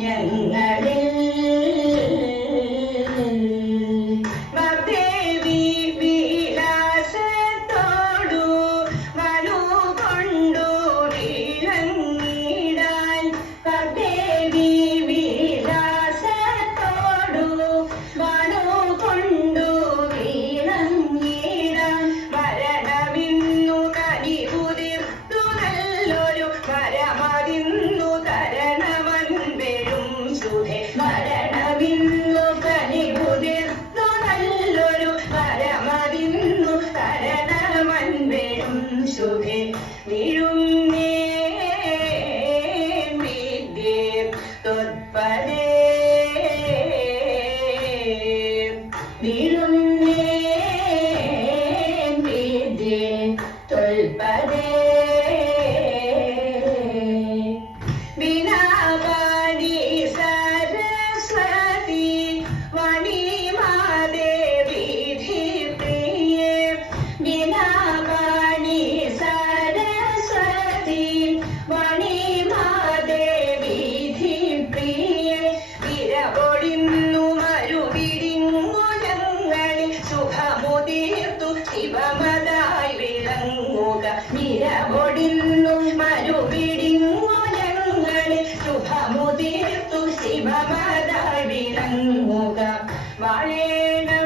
ഞങ്ങളിൽ பலே மத விலங்குக வாழேன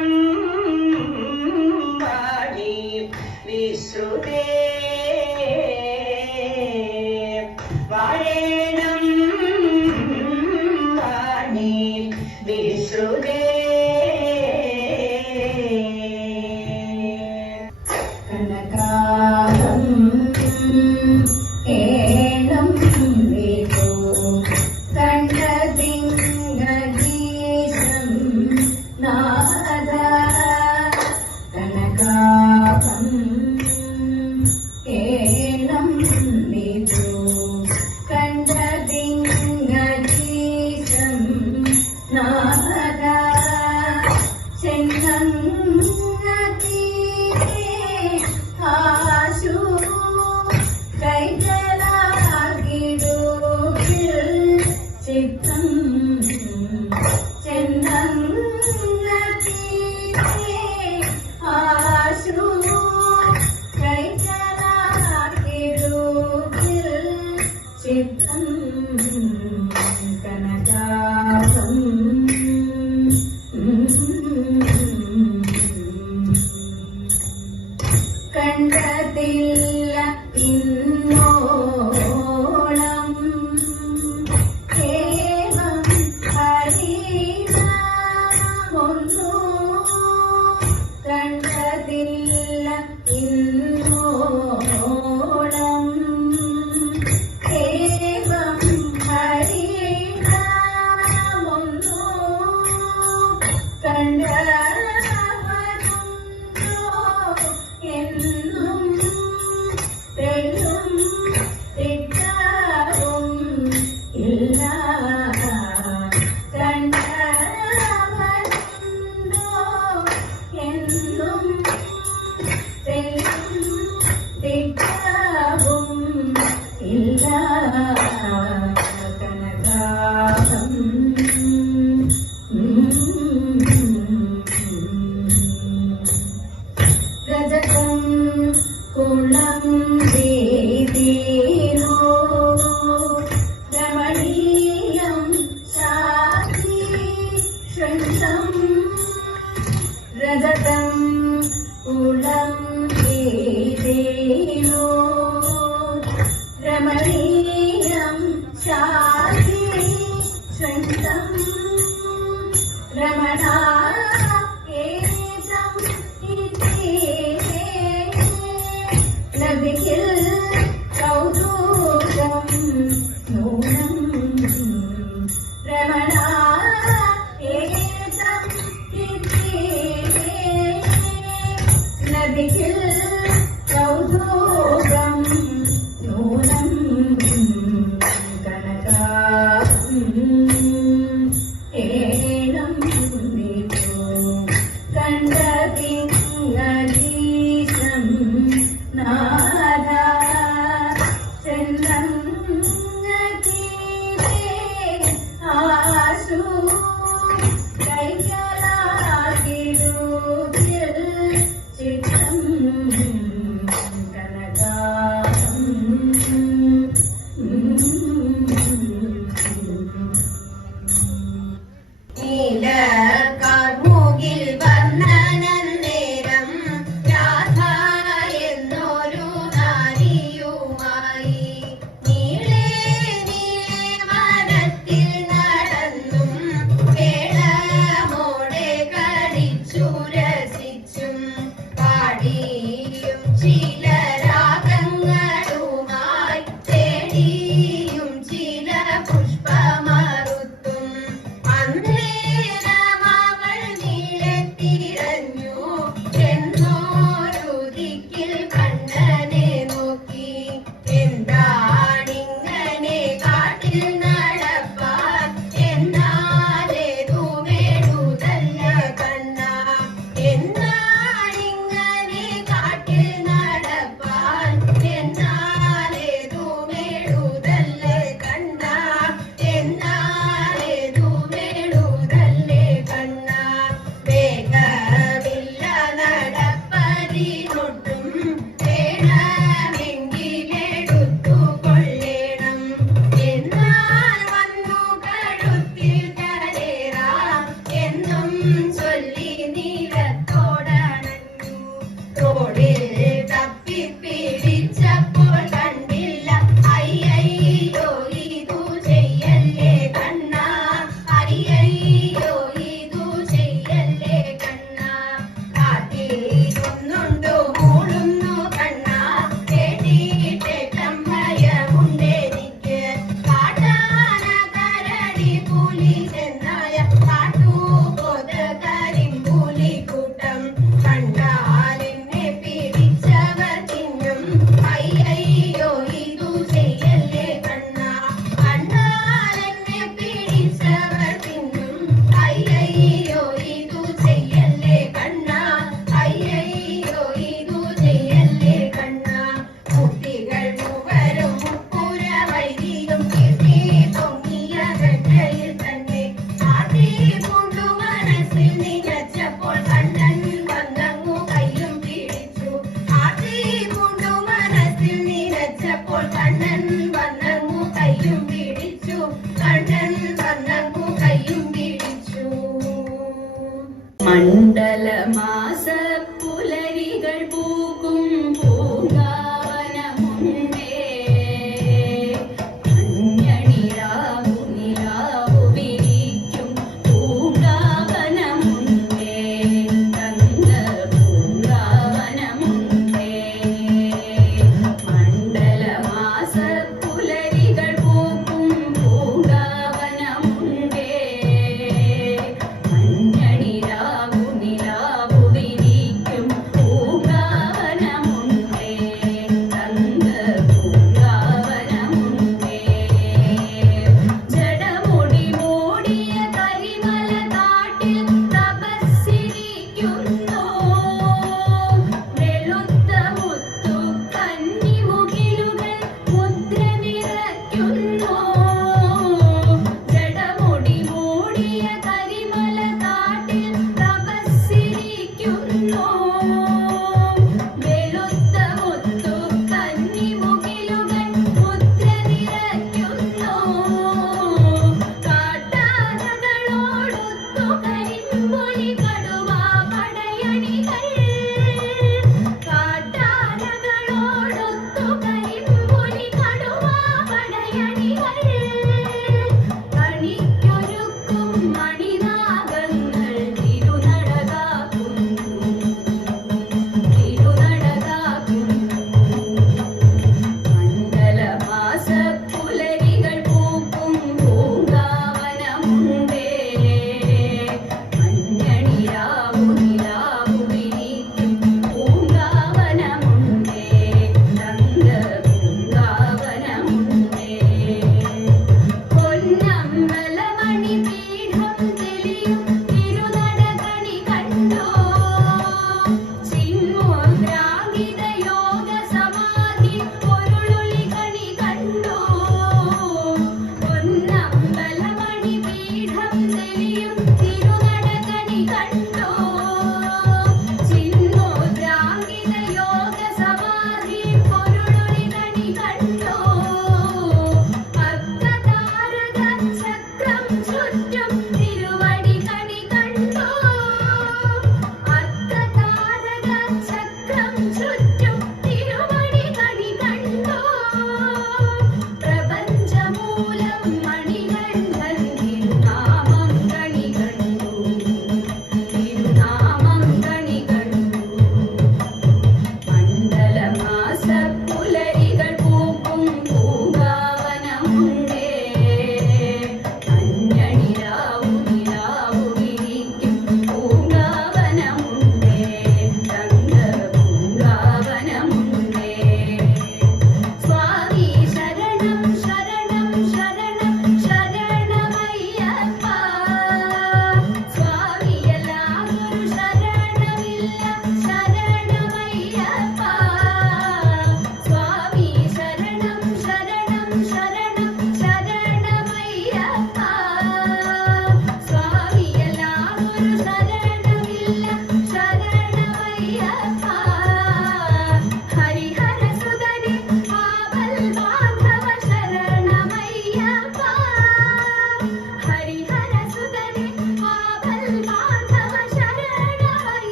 the killer.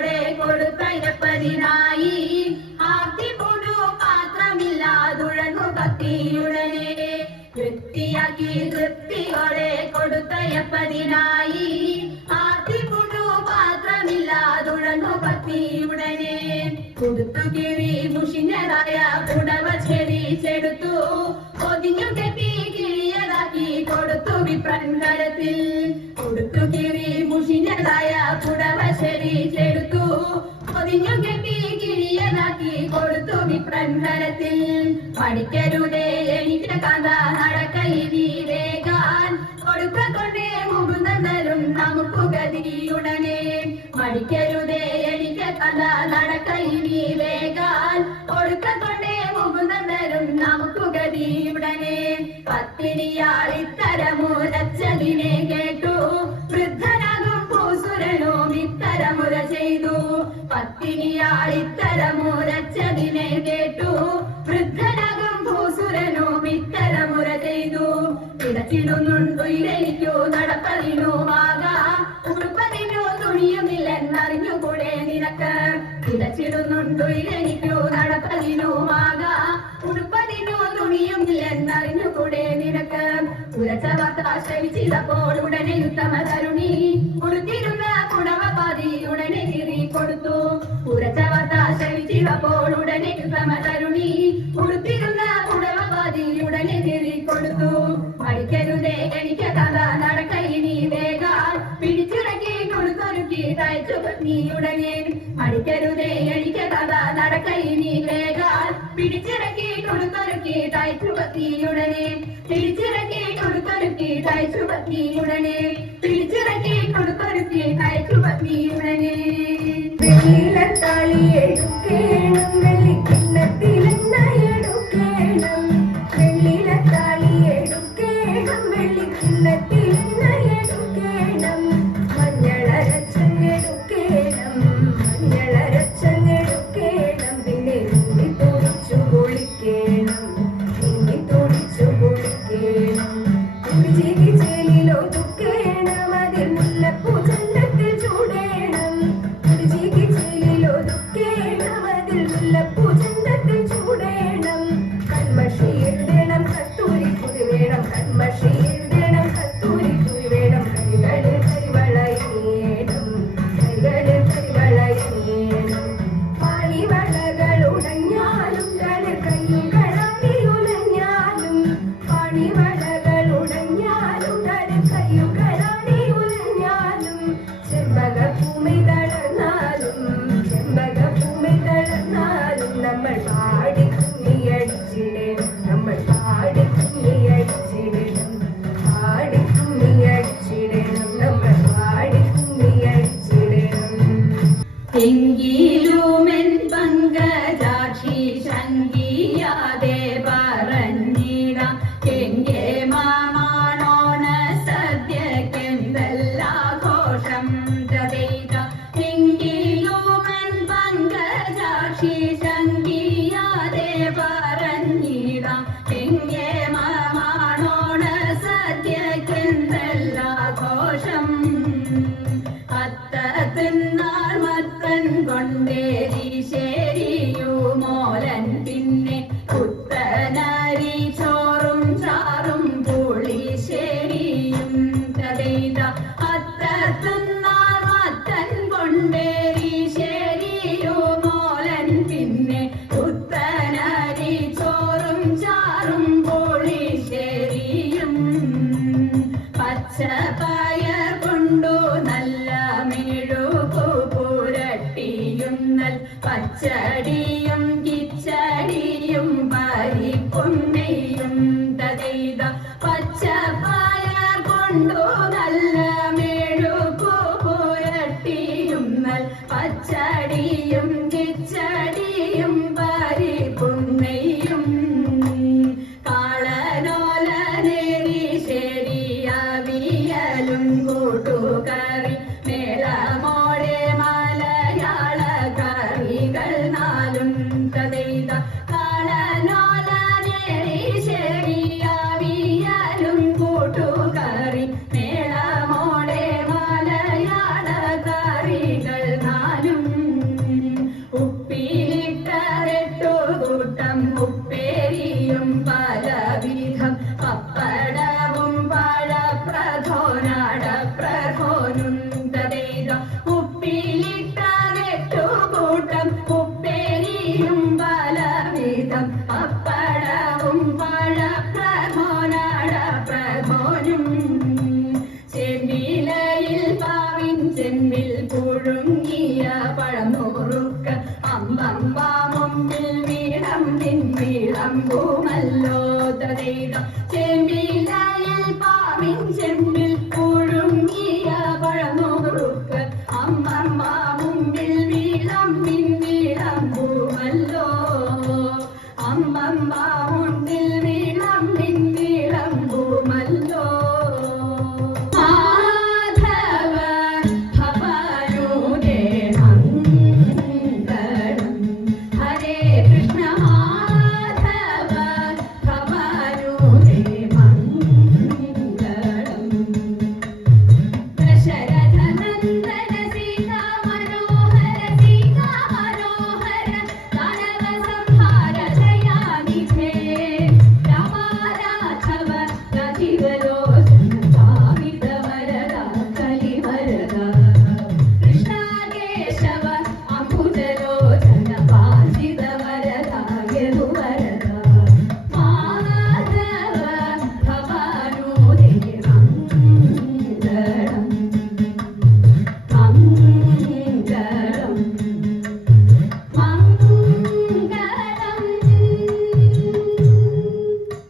വൃത്തിയോടെ കൊടുത്തയപ്പതിനായി ആർത്തിപൂടു പാത്രമില്ലാതുഴങ്ങു ഭക്തിയുടനെ വൃത്തിയാക്കി വൃത്തിയോടെ കൊടുത്തയപ്പതിനായി ആർത്തിപൂടു പാത്രമില്ലാതുഴങ്ങു ഭക്തിയുടനെ കൊടുത്തു കിഴി മുഷിഞ്ഞതായ പുടവ ചെരിച്ചെടുത്തു ഒതിഞ്ഞു കെട്ടി കൊടുത്തു വിപ്രങ്കരത്തിൽ കൊടുത്തു കിഴി മുഷിഞ്ഞതായ പുടവ ചെടുത്തു. പൊതിഞ്ഞു കെട്ടി കിഴിയനാക്കി കൊടുത്തു വിപ്രങ്കരത്തിൽ പഠിക്കരുതേ എനിക്ക് കഥ നടക്കയിനി വേഗാൻ കൊടുക്ക കൊണ്ടേ മുകുന്ദനും നമുക്ക് ഗതിയുടനെ. മടിക്കരുതേ എനിക്ക് കഥ നടക്കയിനി വേഗാൻ കൊടുക്ക കൊണ്ടേ മുകുന്ദനും നമുക്ക് ഗതിയുടനെ. പത്തിനിയാൾ ഇത്തരമുരച്ചതിനെ കേട്ടു. വൃദ്ധനകും പൂസുരനും ഇത്തരമുര ചെയ്തു. പത്തിനിയാൾ ഇത്തരമുരച്ചതിനെ കേട്ടു. വൃദ്ധനകും പൂസുരനും ഇത്തരമുര ചെയ്തു. ഇടച്ചിടുന്നുണ്ടു ഇതെനിക്കു നടപ്പതിനുമാകാം. ഉടുപ്പതിനോ തുണിയുമില്ലെന്നറിഞ്ഞുകൂടെ നിനക്ക്. ഇടച്ചിടുന്നുണ്ടു ഇതെനിക്കു നടപ്പതിനുമാകാം. ഉടുപ്പതിനു തുണിയുമില്ലെന്നറിഞ്ഞുകൂടെ നിനക്ക്. ഉരച്ച ഉടനെ ഉത്തമ തരുണി കൊടുത്തിരുന്ന കുടവ പാതി ഉടനെ കീറി കൊടുത്തു. ഉരച്ച ഉടനെ ഉത്തമ കൊടുത്തൊരുക്കി തയ്ച്ചു പത്നിയുടനെ പിടിച്ചിറക്കി കൊടുത്തൊരുക്കി തയ്ച്ചു പത്നിയുടനെ പിടിച്ചിറക്കി കൊടുത്തൊരുക്കി തയ്ച്ചു നീയുടനെ Bảy.